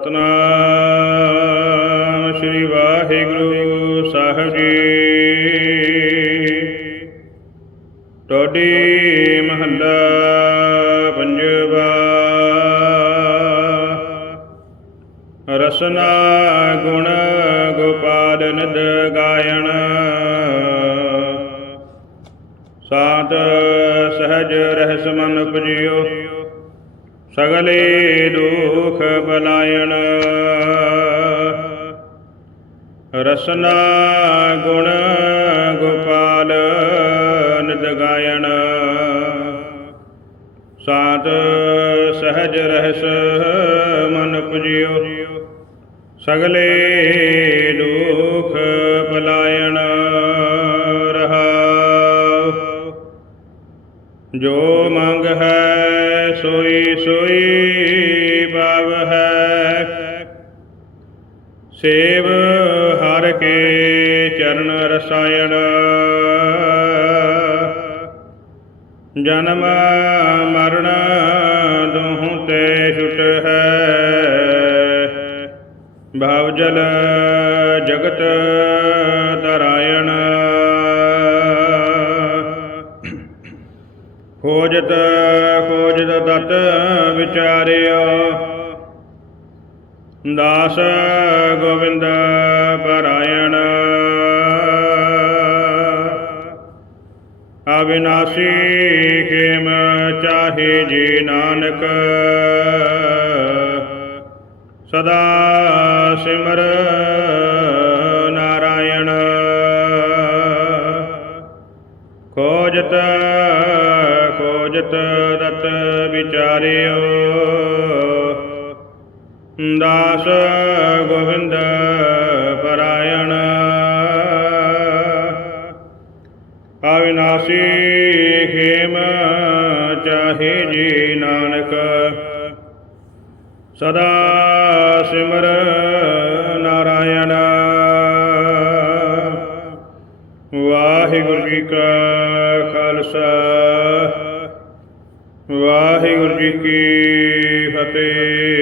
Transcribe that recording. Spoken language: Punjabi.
ਸਤਨਾਮ ਸ੍ਰੀ ਵਾਹਿਗੁਰੂ ਸਾਹਿਬ ਜੀ। ਟੋਡੀ ਮਹੱਲਾ ਪੰਜਵਾ ਰਸਨਾ ਗੁਣ ਗੋਪਾਲ ਨਿਦ ਗਾਇਣ। ਸਾਤ ਸਹਜ ਰਹਿਸ ਮਨ ਉਪਜਿਓ। ਸਗਲੇ ਦੁਖ ਬਲਾਇਣ। ਰਸਨਾ ਗੁਣ ਗੋਪਾਲ ਨਿਤ ਗਾਇਣ। ਸਾਤ ਸਹਜ ਰਹਿਸ ਮਨ ਪੁਜਿਓ। ਸਗਲੇ ਸੋਈ ਸੋਈ ਬਵ ਹੈ। ਸੇਵ ਹਰ ਕੇ ਚਰਨ ਰਸਾਇਣ। ਜਨਮ ਮਰਨ ਦੋਹ ਤੇ ਛੁਟ ਹੈ। ਭਾਵ ਜਲ ਜਗਤ ਤਰਾਇਣ ਖੋਜਤ ਖੋਜਤ ਤਤ ਵਿਚਾਰਿਓ ਦਾਸ ਗੋਬਿੰਦ ਪਰਾਇਣ। ਅਬਿਨਾਸੀ ਖੇਮ ਚਾਹੇ ਜੀ ਨਾਨਕ। ਸਦਾ ਸਿਮਰ ਨਾਰਾਇਣ। ਖੋਜਤ ਖੋਜਤ ਰਤ ਵਿਚਾਰਿਓ। ਦਾਸ ਗੋਬਿੰਦ ਪਰਾਇਣ। ਅਵਿਨਾਸੀ ਖੇਮ ਚਾਹੇ ਜੀ ਨਾਨਕ। ਸਦਾ ਸਿਮਰ ਨਾਰਾਇਣ। ਵਾਹਿਗੁਰੂ ਜੀ ਕਾ ਖਾਲਸਾ। ਵਾਹਿਗੁਰੂ ਜੀ ਕੀ ਫਤਿਹ।